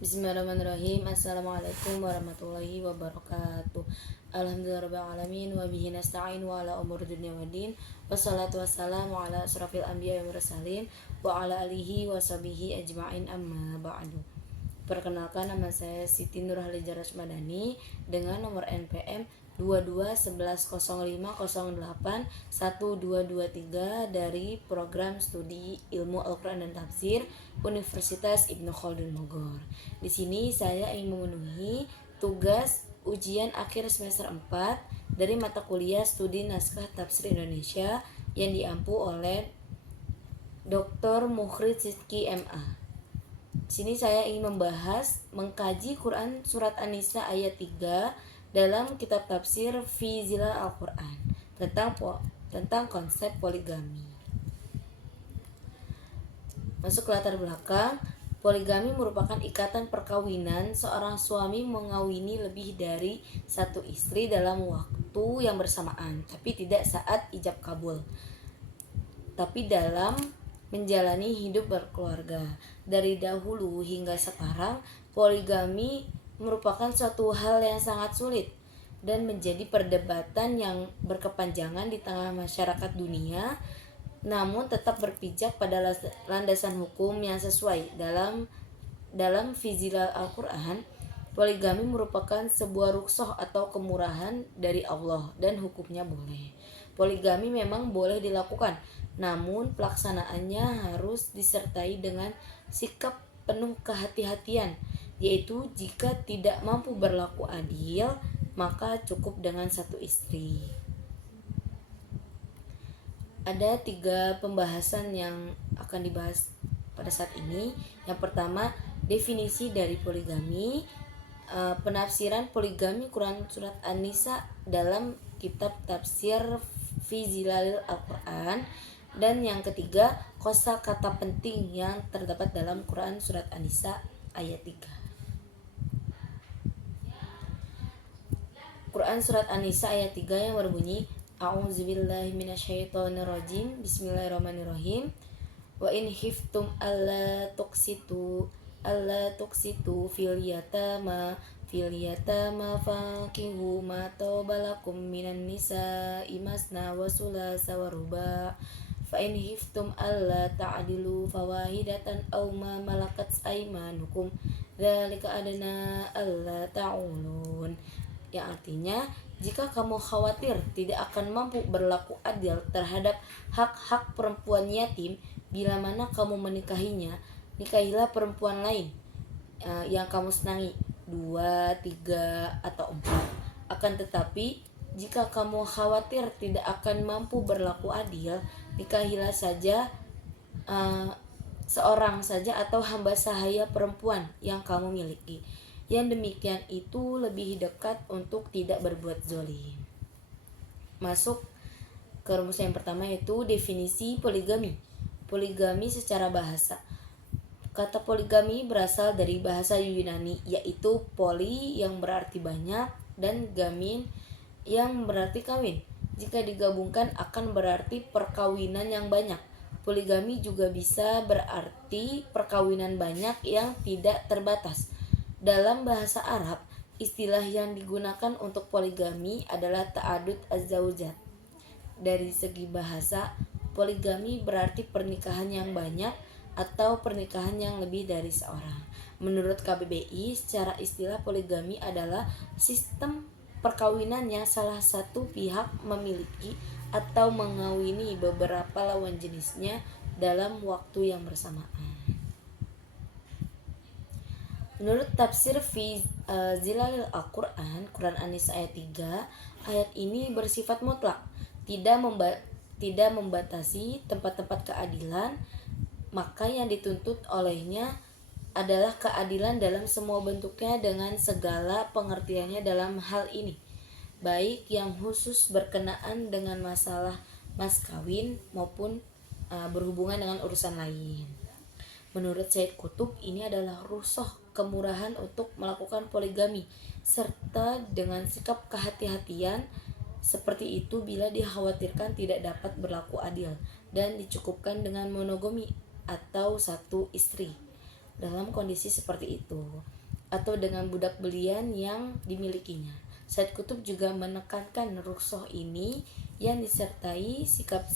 Bismillahirrahmanirrahim. Assalamualaikum warahmatullahi wabarakatuh. Alhamdulillahirrahmanirrahim. Wa bihi nasta'in wa ala umur dunia wa din. Wassalatu wassalamu ala asrafil anbiya wa mursalin wa ala alihi wa sahbihi ajma'in, amma ba'du. Perkenalkan, nama saya Siti Nurhaliza Rasmadani dengan nomor NPM 221105081223 dari program studi Ilmu Al-Quran dan Tafsir Universitas Ibnu Khaldun Bogor. Di sini saya ingin memenuhi tugas ujian akhir semester 4 dari mata kuliah studi Naskah Tafsir Indonesia yang diampu oleh Dr. Mukhrid Sidki MA. Di sini saya ingin mengkaji Quran surat An-Nisa ayat 3 dalam kitab tafsir Fi Zilal Al-Quran tentang konsep poligami. Masuk ke latar belakang, poligami merupakan ikatan perkawinan seorang suami mengawini lebih dari satu istri dalam waktu yang bersamaan, tapi tidak saat ijab kabul, tapi dalam menjalani hidup berkeluarga. Dari dahulu hingga sekarang, poligami merupakan suatu hal yang sangat sulit dan menjadi perdebatan yang berkepanjangan di tengah masyarakat dunia, namun tetap berpijak pada landasan hukum yang sesuai. Dalam Fizilal Al-Quran, poligami merupakan sebuah rukhsah atau kemurahan dari Allah dan hukumnya boleh. Poligami memang boleh dilakukan, namun pelaksanaannya harus disertai dengan sikap penuh kehati-hatian, yaitu jika tidak mampu berlaku adil, maka cukup dengan satu istri. Ada 3 pembahasan yang akan dibahas pada saat ini. Yang pertama, definisi dari poligami, penafsiran poligami Quran surat An-Nisa dalam kitab tafsir Fi Zilalil Al-Quran, dan yang ketiga, kosakata penting yang terdapat dalam Quran surat An-Nisa ayat 3. Quran surat An-Nisa ayat 3 yang berbunyi, A'udzubillahi minasyaitonirrajim. Bismillahirrahmanirrahim. Wa in khiftum alla tuqsitu fil yatama faqihu ma tawbalakum minan nisa'i masna wa sulasa wa ruba' fa in khiftum alla ta'dilu fawahidatan aw ma malakat aymanukum dzalika adna alla ta'ulun, yang artinya, jika kamu khawatir tidak akan mampu berlaku adil terhadap hak-hak perempuan yatim, bila mana kamu menikahinya, nikahilah perempuan lain yang kamu senangi, 2, 3, atau 4. Akan tetapi, jika kamu khawatir tidak akan mampu berlaku adil, nikahilah saja seorang saja atau hamba sahaya perempuan yang kamu miliki. Yang demikian itu lebih dekat untuk tidak berbuat zalim. Masuk ke rumus yang pertama, yaitu definisi poligami. Poligami secara bahasa. Kata poligami berasal dari bahasa Yunani, yaitu poli yang berarti banyak dan gamin yang berarti kawin. Jika digabungkan akan berarti perkawinan yang banyak. Poligami juga bisa berarti perkawinan banyak yang tidak terbatas. Dalam bahasa Arab, istilah yang digunakan untuk poligami adalah ta'adud az-zaujat. Dari segi bahasa, poligami berarti pernikahan yang banyak atau pernikahan yang lebih dari seorang. Menurut KBBI, secara istilah poligami adalah sistem perkawinan yang salah satu pihak memiliki atau mengawini beberapa lawan jenisnya dalam waktu yang bersamaan. Menurut tafsir Fi Zilalil Al-Quran, Quran An-Nisa ayat 3, ayat ini bersifat mutlak, tidak membatasi tempat-tempat keadilan, maka yang dituntut olehnya adalah keadilan dalam semua bentuknya dengan segala pengertiannya dalam hal ini, baik yang khusus berkenaan dengan masalah mas kawin maupun berhubungan dengan urusan lain. Menurut Said Qutb, ini adalah rukhsah kemurahan untuk melakukan poligami, serta dengan sikap kehati-hatian seperti itu bila dikhawatirkan tidak dapat berlaku adil dan dicukupkan dengan monogami atau satu istri. dalam kondisi seperti itu, atau dengan budak belian yang dimilikinya. Said Qutb juga menekankan rukhsah ini yang disertai sikap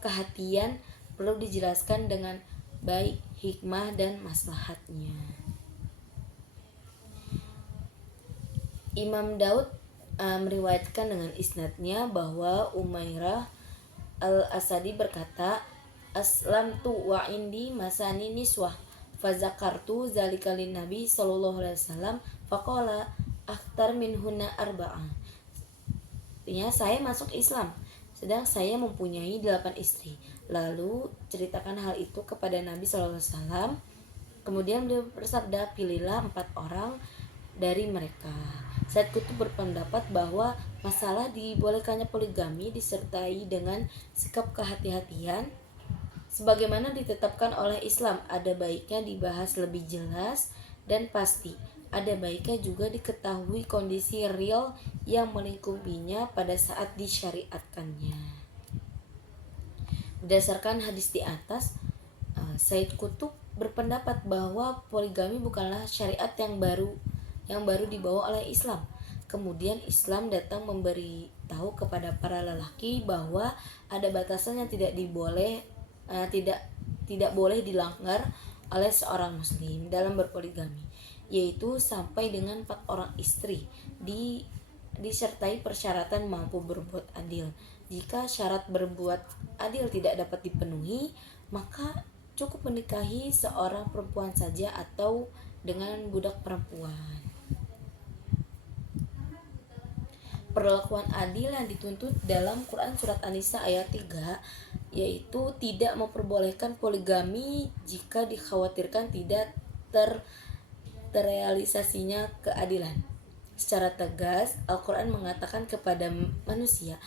kehatian perlu dijelaskan dengan baik hikmah dan maslahatnya. Imam Daud meriwayatkan dengan isnadnya bahwa Umairah al-Asadi berkata, aslamtu wa indi masani niswah fazakartu zalika lin nabi sallallahu alaihi wasallam faqala akhtar minhunna arba'ah. Artinya, saya masuk Islam sedang saya mempunyai 8 istri. Lalu ceritakan hal itu kepada Nabi sallallahu alaihi wasallam. Kemudian beliau bersabda, pilihlah 4 orang dari mereka. Said Qutb berpendapat bahwa masalah dibolehkannya poligami disertai dengan sikap kehati-hatian sebagaimana ditetapkan oleh Islam. Ada baiknya dibahas lebih jelas dan pasti. Ada baiknya juga diketahui kondisi real yang melingkupinya pada saat disyariatkannya. Berdasarkan hadis di atas, Said Qutb berpendapat bahwa poligami bukanlah syariat yang baru dibawa oleh Islam. Kemudian Islam datang memberi tahu kepada para lelaki bahwa ada batasan yang tidak boleh dilanggar oleh seorang muslim dalam berpoligami, yaitu sampai dengan 4 orang istri, disertai persyaratan mampu berbuat adil. Jika syarat berbuat adil tidak dapat dipenuhi, maka cukup menikahi seorang perempuan saja atau dengan budak perempuan. Perlakuan adil yang dituntut dalam Quran Surat An-Nisa ayat 3, yaitu tidak memperbolehkan poligami jika dikhawatirkan tidak terrealisasinya keadilan. Secara tegas, Al-Quran mengatakan kepada manusia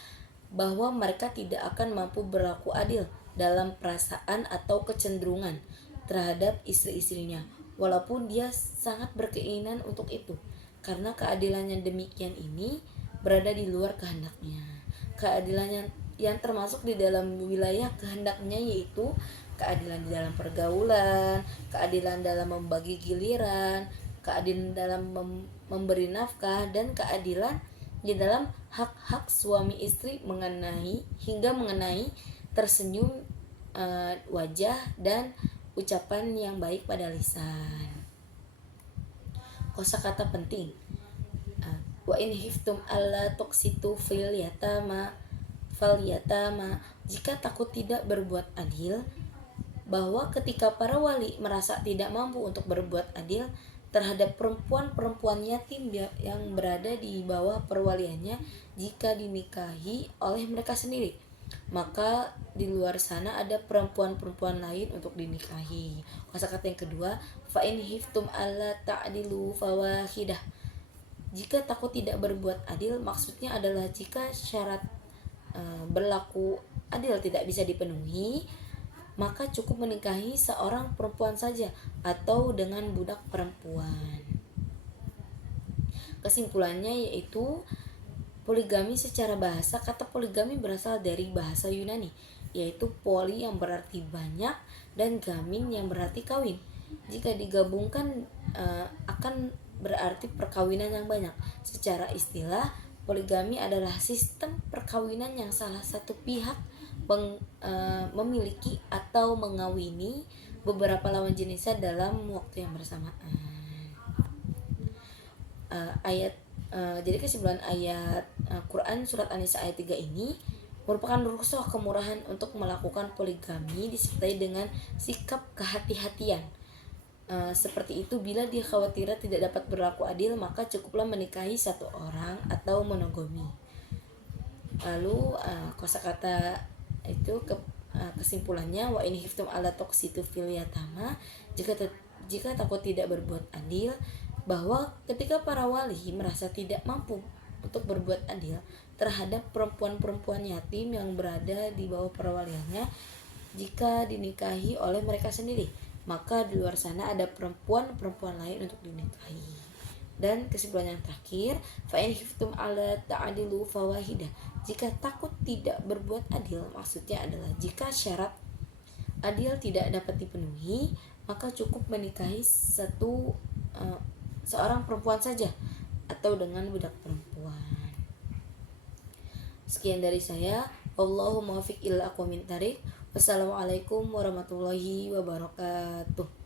bahwa mereka tidak akan mampu berlaku adil dalam perasaan atau kecenderungan terhadap istri-istrinya, walaupun dia sangat berkeinginan untuk itu, karena keadilan yang demikian ini berada di luar kehendaknya. Keadilan yang termasuk di dalam wilayah kehendaknya yaitu keadilan di dalam pergaulan, keadilan dalam membagi giliran, keadilan dalam memberi nafkah, dan keadilan di dalam hak-hak suami istri hingga mengenai tersenyum wajah dan ucapan yang baik pada lisan. Kosakata penting. Wa in hiftum alla tuqsitu fil yatama jika takut tidak berbuat adil, bahwa ketika para wali merasa tidak mampu untuk berbuat adil terhadap perempuan-perempuan yatim yang berada di bawah perwaliannya jika dinikahi oleh mereka sendiri, maka di luar sana ada perempuan-perempuan lain untuk dinikahi. Kosakata yang kedua, fa in hiftum alla ta'dilu fawahidah. Jika takut tidak berbuat adil, maksudnya adalah jika syarat berlaku adil tidak bisa dipenuhi, maka cukup menikahi seorang perempuan saja atau dengan budak perempuan. Kesimpulannya yaitu poligami secara bahasa, kata poligami berasal dari bahasa Yunani, yaitu poli yang berarti banyak dan gamin yang berarti kawin. Jika digabungkan akan berarti perkawinan yang banyak. Secara istilah, poligami adalah sistem perkawinan yang salah satu pihak memiliki atau mengawini beberapa lawan jenisnya dalam waktu yang bersamaan. Jadi kesimpulan ayat Quran Surat An-Nisa ayat 3 ini merupakan rukhsah kemurahan untuk melakukan poligami disertai dengan sikap kehati-hatian. Seperti itu, bila dikhawatirkan tidak dapat berlaku adil, maka cukuplah menikahi 1 orang atau monogami. Lalu kosakata itu kesimpulannya, wa in hiftum ala tuqsitu fil yatama, jika takut tidak berbuat adil, bahwa ketika para wali merasa tidak mampu untuk berbuat adil terhadap perempuan-perempuan yatim yang berada di bawah perwaliannya jika dinikahi oleh mereka sendiri, maka di luar sana ada perempuan-perempuan lain untuk dinikahi. Dan kesimpulan yang terakhir, fa in khiftum alla ta'dilu fawahidah. Jika takut tidak berbuat adil, maksudnya adalah jika syarat adil tidak dapat dipenuhi, maka cukup menikahi seorang perempuan saja atau dengan budak perempuan. Sekian dari saya. Allahumma muwaffiq ila aqwamit thariq. Wassalamualaikum warahmatullahi wabarakatuh.